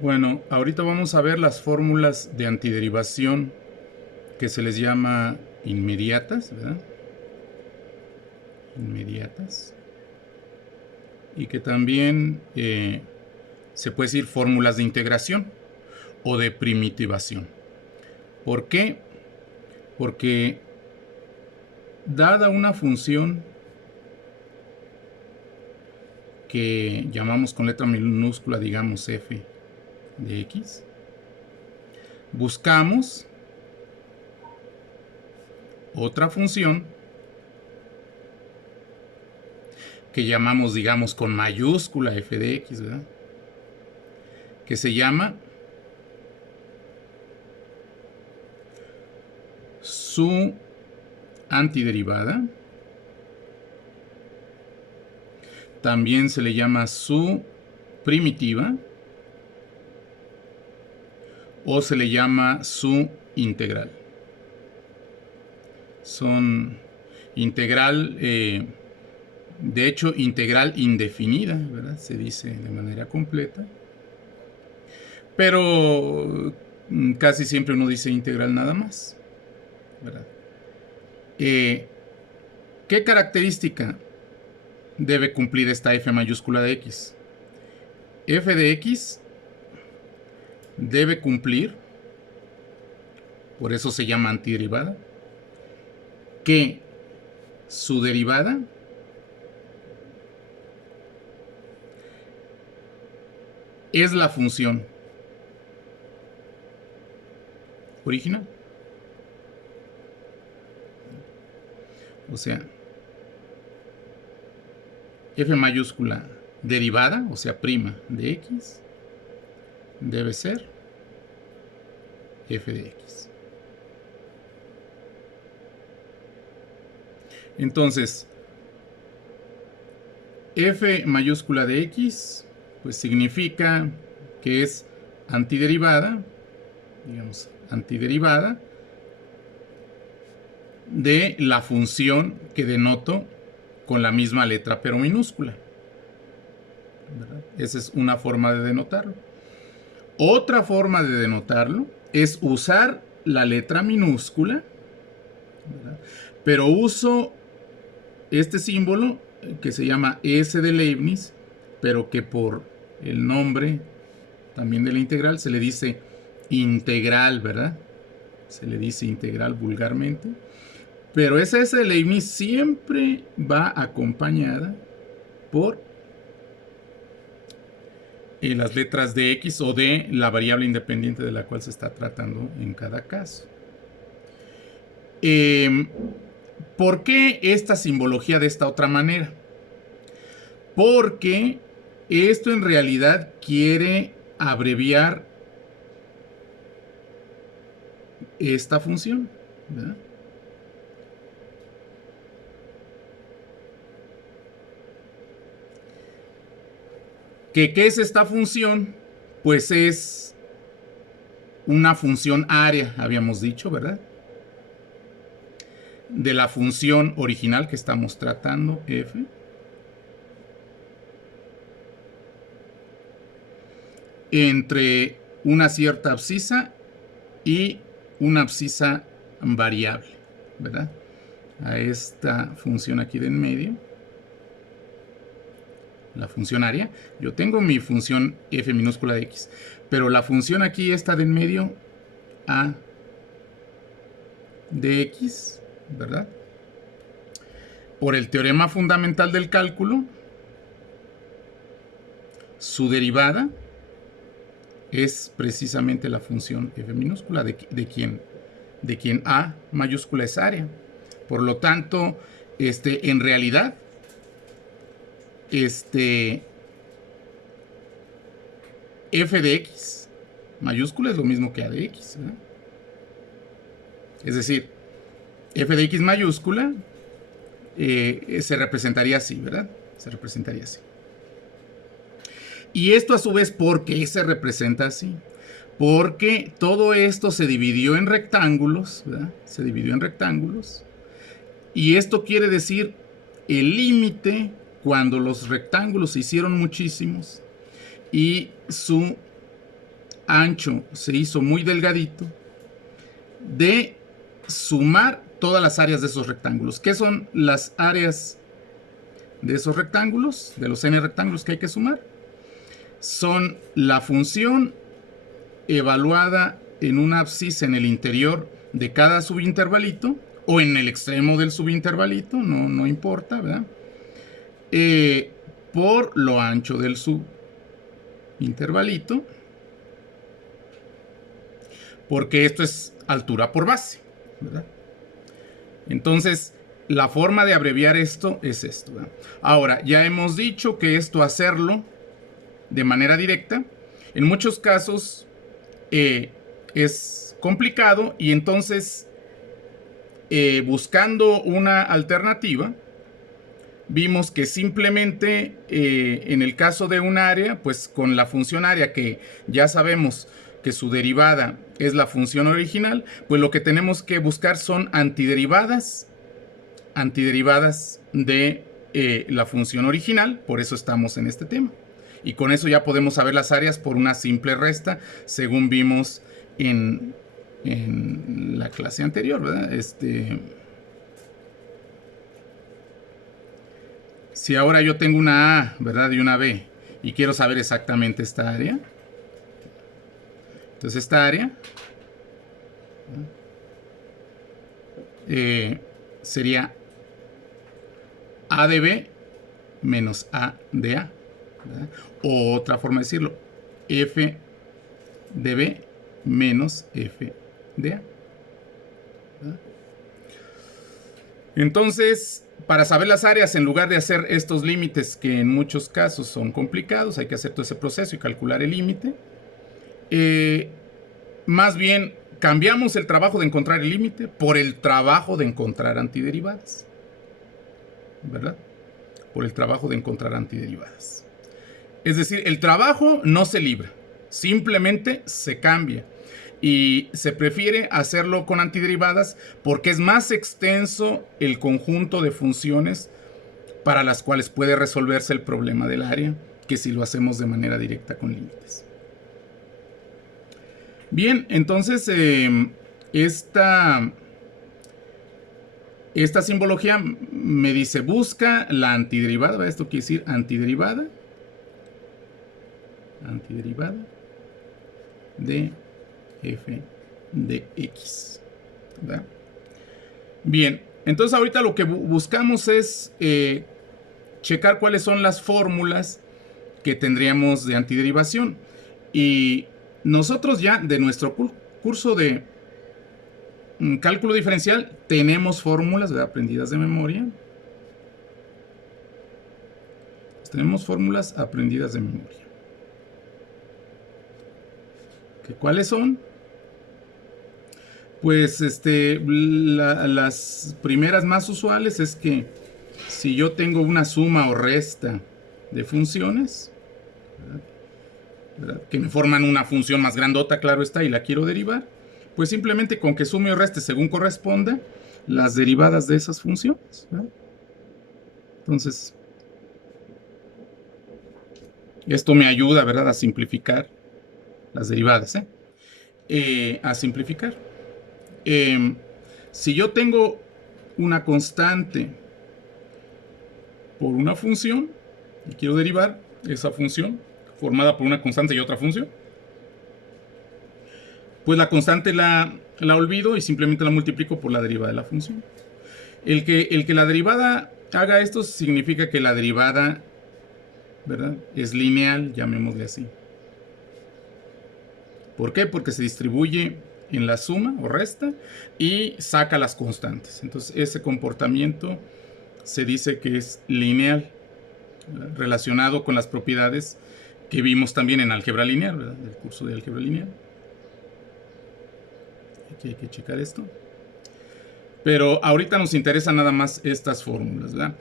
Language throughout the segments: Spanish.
Bueno, ahorita vamos a ver las fórmulas de antiderivación que se les llama inmediatas, ¿verdad? Inmediatas. Y que también se puede decir fórmulas de integración o de primitivación. ¿Por qué? Porque dada una función que llamamos con letra minúscula, digamos f de x, buscamos otra función que llamamos, digamos, con mayúscula f de x, ¿verdad? Que se llama su antiderivada. También se le llama su primitiva o se le llama su integral. Son integral, de hecho, integral indefinida, ¿verdad? Se dice de manera completa. Pero casi siempre uno dice integral nada más, ¿verdad? ¿Qué característica debe cumplir esta f mayúscula de x? F de x debe cumplir, por eso se llama antiderivada, que su derivada es la función original. O sea, f mayúscula derivada, o sea, prima de x, debe ser f de x. Entonces, f mayúscula de x, pues significa que es antiderivada, digamos, antiderivada de la función que denoto con la misma letra pero minúscula, ¿verdad? Esa es una forma de denotarlo. Otra forma de denotarlo es usar la letra minúscula, ¿verdad? Pero uso este símbolo que se llama S de Leibniz, pero que por el nombre también de la integral se le dice integral, ¿verdad? Se le dice integral vulgarmente. Pero esa S de Leibniz siempre va acompañada por las letras de x o de la variable independiente de la cual se está tratando en cada caso. ¿Por qué esta simbología de esta otra manera? Porque esto en realidad quiere abreviar esta función, ¿verdad? ¿Qué es esta función? Pues es una función área, habíamos dicho, ¿verdad? De la función original que estamos tratando, f, entre una cierta abscisa y una abscisa variable, ¿verdad? A esta función aquí de en medio, la función área, yo tengo mi función f minúscula de x, pero la función aquí, esta de en medio, a de x, ¿verdad? Por el teorema fundamental del cálculo, su derivada es precisamente la función f minúscula de quien a mayúscula es área. Por lo tanto, en realidad, f de x mayúscula es lo mismo que a de x, ¿verdad? Es decir, f de x mayúscula se representaría así, ¿verdad? Se representaría así. Y esto a su vez, ¿por qué se representa así? Porque todo esto se dividió en rectángulos, ¿verdad? Se dividió en rectángulos. Y esto quiere decir el límite cuando los rectángulos se hicieron muchísimos y su ancho se hizo muy delgadito, de sumar todas las áreas de esos rectángulos. ¿Qué son las áreas de esos rectángulos, de los n rectángulos que hay que sumar? Son la función evaluada en un abscis en el interior de cada subintervalito o en el extremo del subintervalito, no importa, ¿verdad? Por lo ancho del subintervalito, porque esto es altura por base, ¿verdad? Entonces, la forma de abreviar esto es esto, ¿verdad? Ahora, ya hemos dicho que esto hacerlo de manera directa, en muchos casos es complicado, y entonces buscando una alternativa, vimos que simplemente en el caso de un área, pues con la función área, que ya sabemos que su derivada es la función original, pues lo que tenemos que buscar son antiderivadas de la función original. Por eso estamos en este tema. Y con eso ya podemos saber las áreas por una simple resta, según vimos en la clase anterior, ¿verdad? Si ahora yo tengo una A, ¿verdad? Y una B, y quiero saber exactamente esta área. Entonces esta área sería A de B menos A de A, ¿verdad? O otra forma de decirlo, F de B menos F de A, ¿verdad? Entonces, para saber las áreas, en lugar de hacer estos límites que en muchos casos son complicados, hay que hacer todo ese proceso y calcular el límite. Más bien, cambiamos el trabajo de encontrar el límite por el trabajo de encontrar antiderivadas, ¿verdad? Por el trabajo de encontrar antiderivadas. Es decir, el trabajo no se libra, simplemente se cambia. Y se prefiere hacerlo con antiderivadas porque es más extenso el conjunto de funciones para las cuales puede resolverse el problema del área que si lo hacemos de manera directa con límites. Bien, entonces esta simbología me dice busca la antiderivada. Esto quiere decir antiderivada de f de x, ¿verdad? Bien, entonces ahorita lo que buscamos es checar cuáles son las fórmulas que tendríamos de antiderivación. Y nosotros ya de nuestro curso de cálculo diferencial tenemos fórmulas, ¿verdad?, aprendidas de memoria. Tenemos fórmulas aprendidas de memoria. ¿Cuáles son? Pues las primeras más usuales es que si yo tengo una suma o resta de funciones, ¿verdad?, que me forman una función más grandota, claro está, y la quiero derivar, pues simplemente con que sume o reste según corresponda las derivadas de esas funciones, ¿verdad? Entonces, esto me ayuda, ¿verdad?, a simplificar las derivadas, a simplificar. Si yo tengo una constante por una función y quiero derivar esa función formada por una constante y otra función, pues la constante la olvido y simplemente la multiplico por la derivada de la función. El que la derivada haga esto significa que la derivada, ¿verdad?, es lineal, llamémosle así. ¿Por qué? Porque se distribuye en la suma o resta y saca las constantes. Entonces ese comportamiento se dice que es lineal, ¿verdad?, relacionado con las propiedades que vimos también en álgebra lineal, ¿verdad?, del curso de álgebra lineal. Aquí hay que checar esto. Pero ahorita nos interesan nada más estas fórmulas, ¿verdad?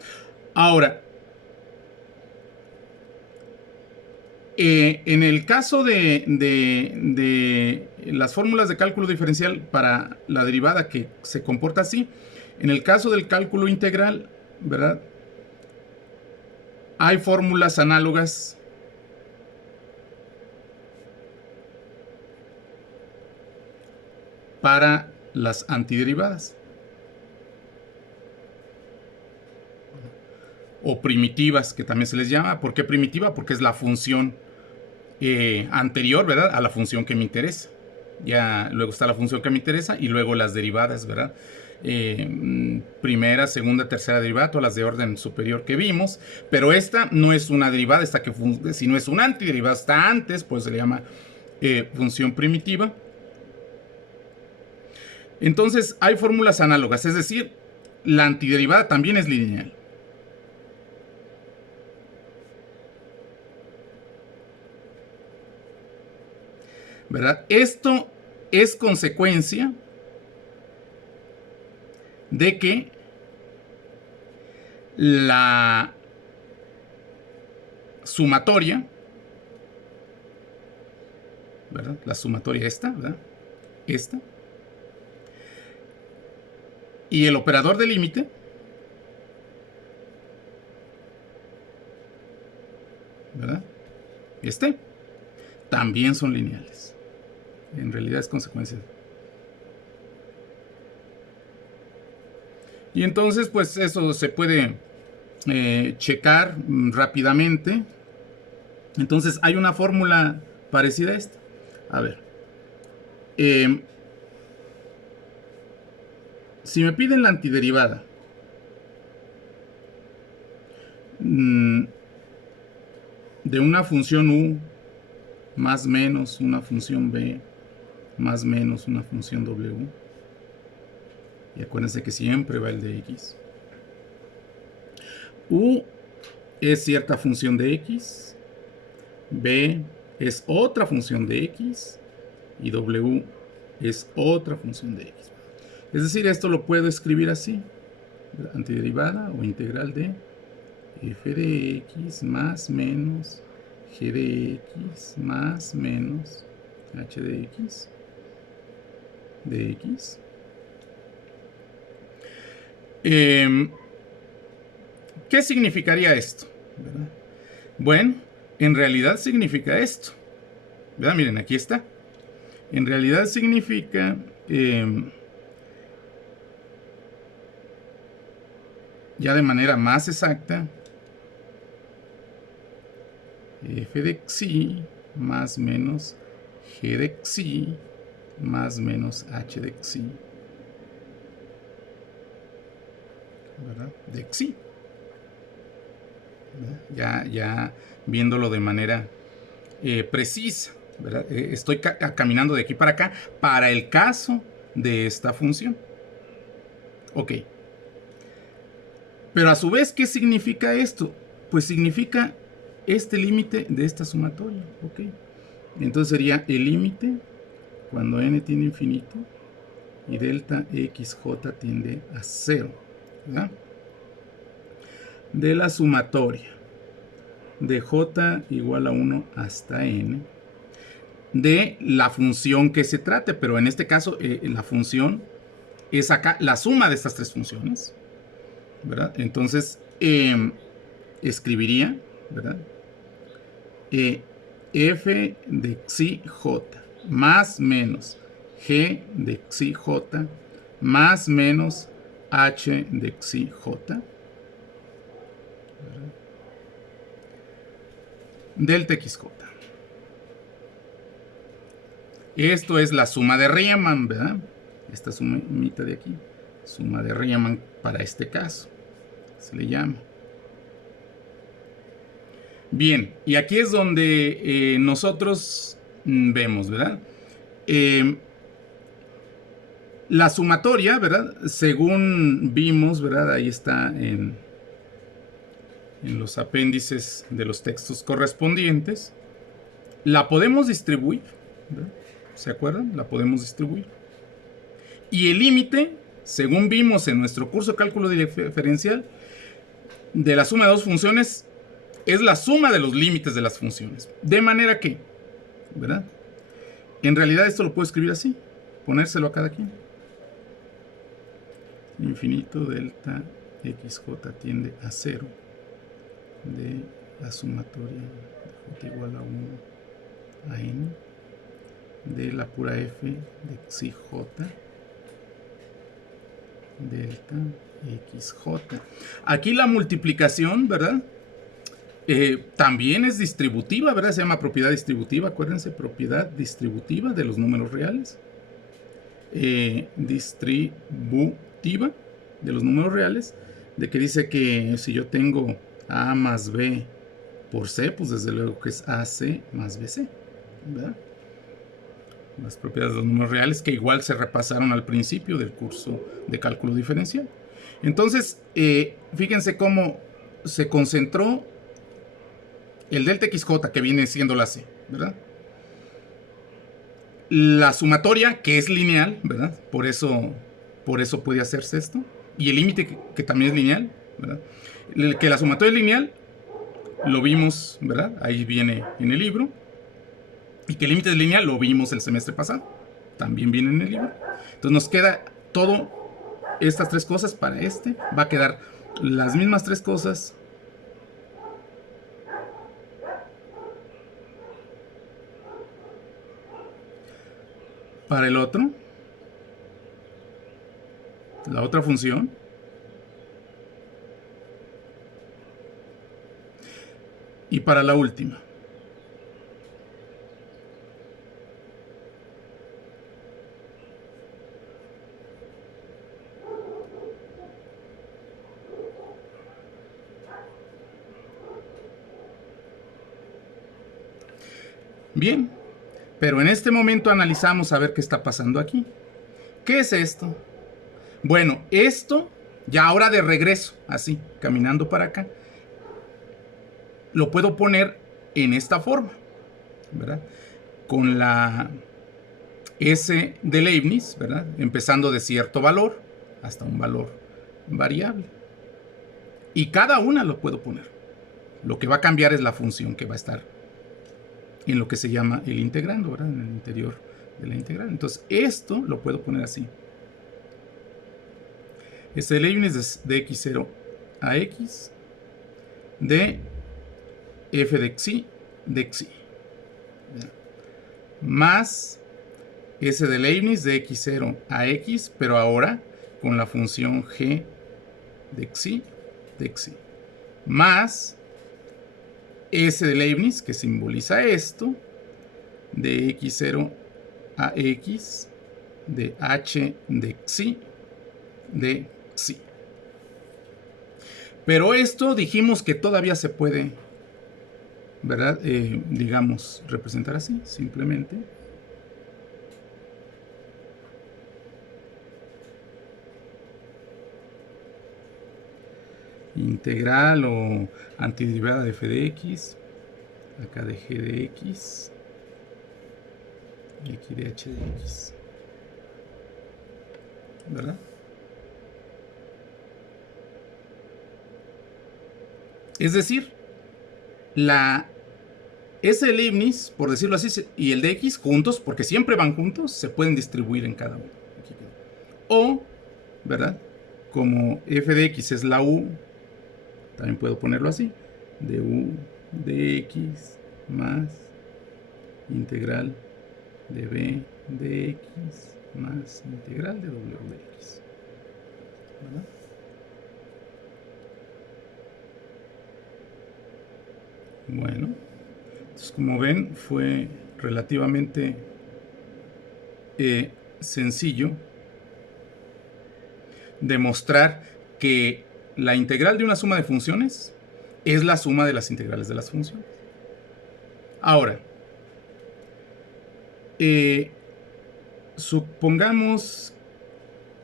Ahora, en el caso de las fórmulas de cálculo diferencial para la derivada que se comporta así, en el caso del cálculo integral, ¿verdad?, hay fórmulas análogas para las antiderivadas. O primitivas, que también se les llama. ¿Por qué primitiva? Porque es la función anterior, ¿verdad?, a la función que me interesa. Ya luego está la función que me interesa y luego las derivadas, ¿verdad? Primera, segunda, tercera derivada, todas las de orden superior que vimos, pero esta no es una derivada, sino es una antiderivada, está antes, pues se le llama función primitiva. Entonces hay fórmulas análogas, es decir, la antiderivada también es lineal. ¿Verdad? Esto es consecuencia de que la sumatoria, ¿verdad?, la sumatoria esta, ¿verdad?, esta, y el operador de límite ¿verdad?, también son lineales. En realidad es consecuencia. Y entonces, pues eso se puede checar rápidamente. Entonces, hay una fórmula parecida a esta. A ver. Si me piden la antiderivada de una función u más menos una función b más menos una función w, y acuérdense que siempre va el de x, u es cierta función de x, b es otra función de x y w es otra función de x. Es decir, esto lo puedo escribir así: antiderivada o integral de f de x más menos g de x más menos h de x de x. ¿Qué significaría esto? ¿Verdad? Bueno, en realidad significa esto. ¿Verdad? Miren, aquí está. En realidad significa ya de manera más exacta, f de xi más menos g de xi más menos h de xi, ¿verdad?, de xi. Ya viéndolo de manera precisa, ¿verdad? Estoy caminando de aquí para acá para el caso de esta función. Ok. Pero a su vez, ¿qué significa esto? Pues significa este límite de esta sumatoria. Ok. Entonces sería el límite cuando n tiende a infinito y delta xj tiende a 0, ¿verdad?, de la sumatoria de j igual a 1 hasta n de la función que se trate, pero en este caso la función es acá la suma de estas tres funciones, ¿verdad? Entonces escribiría, ¿verdad?, f de xi j más menos g de xi j más menos h de xi j, ¿verdad?, delta xj. Esto es la suma de Riemann, ¿verdad? Esta sumita de aquí, suma de Riemann para este caso, se le llama. Bien, y aquí es donde nosotros vemos, ¿verdad? La sumatoria, ¿verdad?, según vimos, ¿verdad?, ahí está en los apéndices de los textos correspondientes, la podemos distribuir, ¿verdad? ¿Se acuerdan? La podemos distribuir. Y el límite, según vimos en nuestro curso de cálculo diferencial, de la suma de dos funciones es la suma de los límites de las funciones. De manera que, ¿verdad?, en realidad esto lo puedo escribir así, ponérselo a cada quien. Infinito delta xj tiende a 0 de la sumatoria de j igual a 1 a n de la pura f de xi j delta xj. Aquí la multiplicación, ¿verdad? También es distributiva, ¿verdad? Se llama propiedad distributiva, acuérdense, propiedad distributiva de los números reales. Distributiva de los números reales, de que dice que si yo tengo a más b por c, pues desde luego que es ac más bc, ¿verdad? Las propiedades de los números reales que igual se repasaron al principio del curso de cálculo diferencial. Entonces, fíjense cómo se concentró el delta xj, que viene siendo la c, ¿verdad? La sumatoria, que es lineal, ¿verdad? Por eso puede hacerse esto. Y el límite, que también es lineal, ¿verdad? Que la sumatoria es lineal, lo vimos, ¿verdad? Ahí viene en el libro. Y que el límite es lineal, lo vimos el semestre pasado. También viene en el libro. Entonces nos queda todo, estas tres cosas para este. Va a quedar las mismas tres cosas para el otro. La otra función. Y para la última. Bien, pero en este momento analizamos a ver qué está pasando aquí. ¿Qué es esto? Bueno, esto, ya ahora de regreso, así, caminando para acá, lo puedo poner en esta forma, ¿verdad? Con la S de Leibniz, ¿verdad? Empezando de cierto valor hasta un valor variable. Y cada una lo puedo poner. Lo que va a cambiar es la función que va a estar en lo que se llama el integrando, ¿verdad? En el interior de la integral. Entonces, esto lo puedo poner así. S de Leibniz de x0 a x de f de xi más S de Leibniz de x0 a x, pero ahora con la función g de xi más S de Leibniz, que simboliza esto, de x0 a x de h de xi. Pero esto dijimos que todavía se puede, ¿verdad? Digamos, representar así, simplemente. Integral o antiderivada de f de x, acá de g de x, y aquí de h de x, ¿verdad? Es decir, la S de Leibniz, por decirlo así, y el de x juntos, porque siempre van juntos, se pueden distribuir en cada uno. O, ¿verdad? Como f de x es la u, también puedo ponerlo así, de u de x más integral de b de x más integral de w de x, ¿verdad? Bueno, entonces como ven fue relativamente sencillo demostrar que la integral de una suma de funciones es la suma de las integrales de las funciones. Ahora, supongamos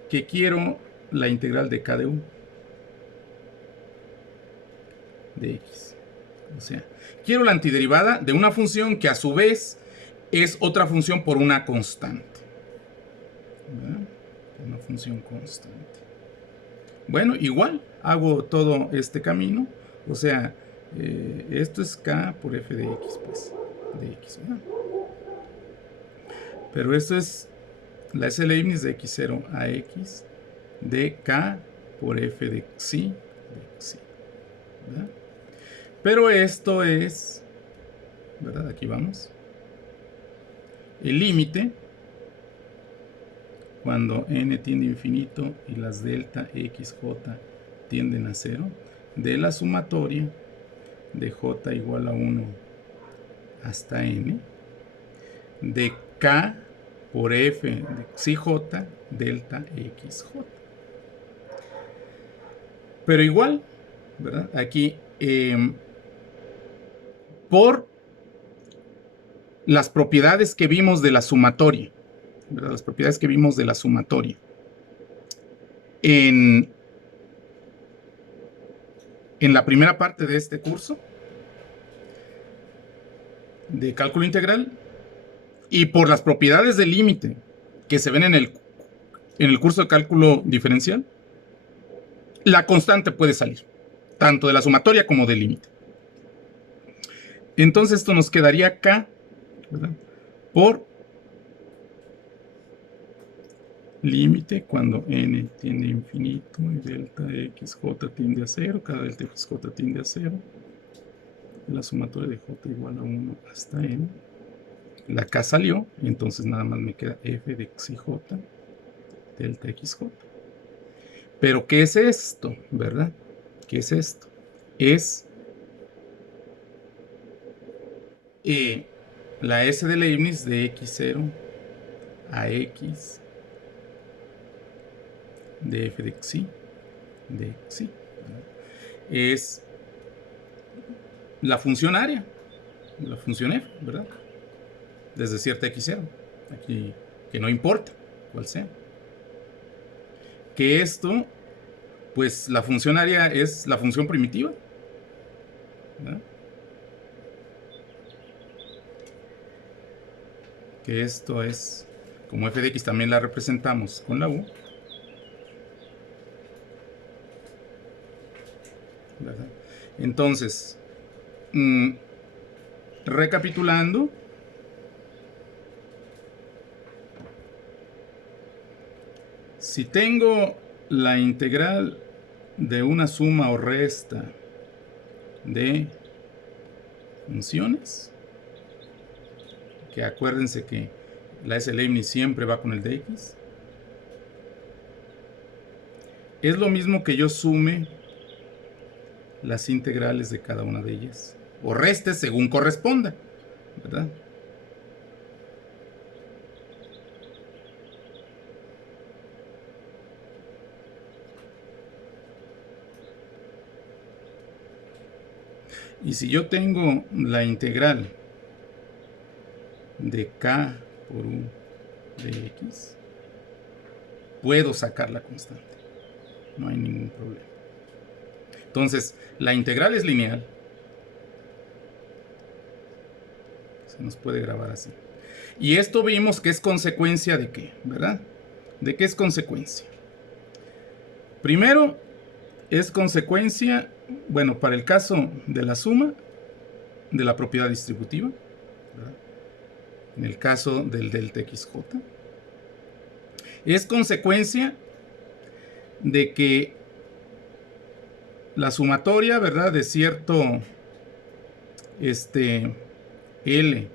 que quiero la integral de k de u de x. O sea, quiero la antiderivada de una función que a su vez es otra función por una constante. ¿Verdad? Una función constante. Bueno, igual hago todo este camino. O sea, esto es k por f de x, pues. De x, ¿verdad? Pero esto es la S de Leibniz de x0 a x de k por f de xi, ¿verdad? Pero esto es, ¿verdad? Aquí vamos. el límite cuando n tiende a infinito y las delta xj tienden a 0 de la sumatoria de j igual a 1 hasta n de k por f de xi j delta xj. Pero igual, ¿verdad? Aquí, por las propiedades que vimos de la sumatoria, ¿verdad? Las propiedades que vimos de la sumatoria en la primera parte de este curso de cálculo integral y por las propiedades del límite que se ven en el curso de cálculo diferencial, la constante puede salir, tanto de la sumatoria como del límite. Entonces esto nos quedaría K, ¿verdad? Por límite cuando n tiende a infinito y delta xj tiende a 0, cada delta xj tiende a 0, la sumatoria de j igual a 1 hasta n. La K salió, y entonces nada más me queda f de xj delta xj. Pero ¿qué es esto? ¿Verdad? ¿Qué es esto? Es la S de Leibniz de x0 a x de f de xi, ¿verdad? Es la función área, la función f, ¿verdad? Desde cierta x0, aquí que no importa cuál sea. Que esto, pues la función área es la función primitiva, ¿verdad? Que esto es, como f de x también la representamos con la u, ¿verdad? Entonces, recapitulando, si tengo la integral de una suma o resta de funciones, que acuérdense que la S Leibniz siempre va con el de x, es lo mismo que yo sume las integrales de cada una de ellas, o reste según corresponda, ¿verdad? Y si yo tengo la integral de k por u de x, puedo sacar la constante. No hay ningún problema. Entonces, la integral es lineal. Se nos puede grabar así. Y esto vimos que es consecuencia de qué, ¿verdad? ¿De qué es consecuencia? Primero, es consecuencia, bueno, para el caso de la suma, de la propiedad distributiva, ¿verdad? En el caso del delta xj, es consecuencia de que la sumatoria, ¿verdad? De cierto L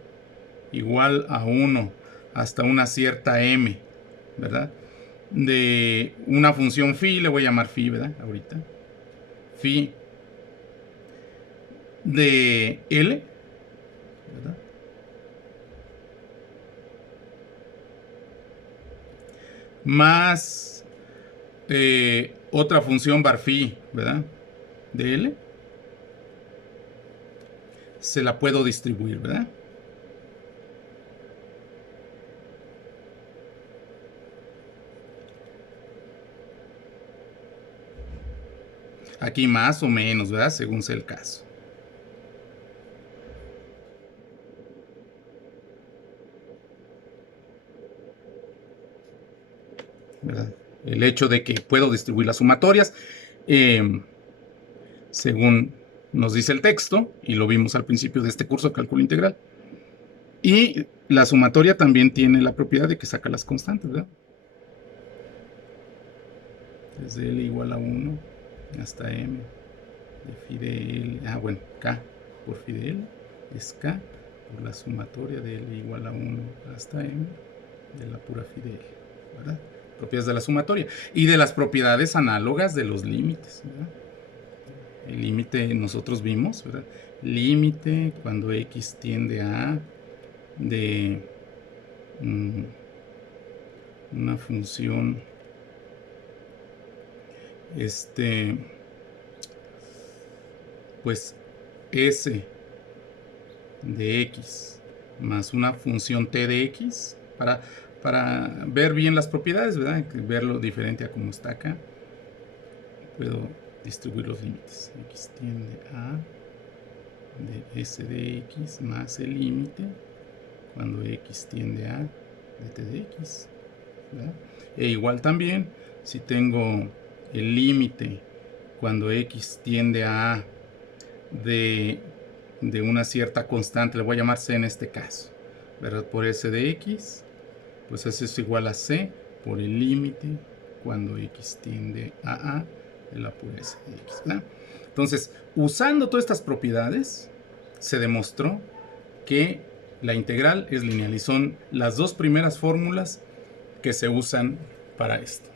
igual a 1 hasta una cierta m, ¿verdad? De una función phi, le voy a llamar phi, ¿verdad? Ahorita. Phi de L, ¿verdad? Más otra función bar phi, ¿verdad? De L. Se la puedo distribuir, ¿verdad? Aquí más o menos, ¿verdad? Según sea el caso. ¿Verdad? El hecho de que puedo distribuir las sumatorias, según nos dice el texto, y lo vimos al principio de este curso de cálculo integral. Y la sumatoria también tiene la propiedad de que saca las constantes, ¿verdad? Desde L igual a 1 hasta M de phi de L. Ah, bueno, K por phi de L es K por la sumatoria de L igual a 1 hasta M de la pura Fidelia, ¿verdad? Propiedades de la sumatoria y de las propiedades análogas de los límites, ¿verdad? El límite nosotros vimos, ¿verdad? Límite cuando X tiende a de una función pues S de X más una función T de X para ver bien las propiedades, ¿verdad? Verlo diferente a como está acá. Puedo distribuir los límites. X tiende a de S de X más el límite cuando X tiende a de T de X, ¿verdad? E igual también si tengo el límite cuando X tiende a de una cierta constante, le voy a llamar C en este caso, ¿verdad? Por S de X, pues eso es igual a C por el límite cuando X tiende a de la pura S de X, ¿verdad? Entonces, usando todas estas propiedades, se demostró que la integral es lineal y son las dos primeras fórmulas que se usan para esto.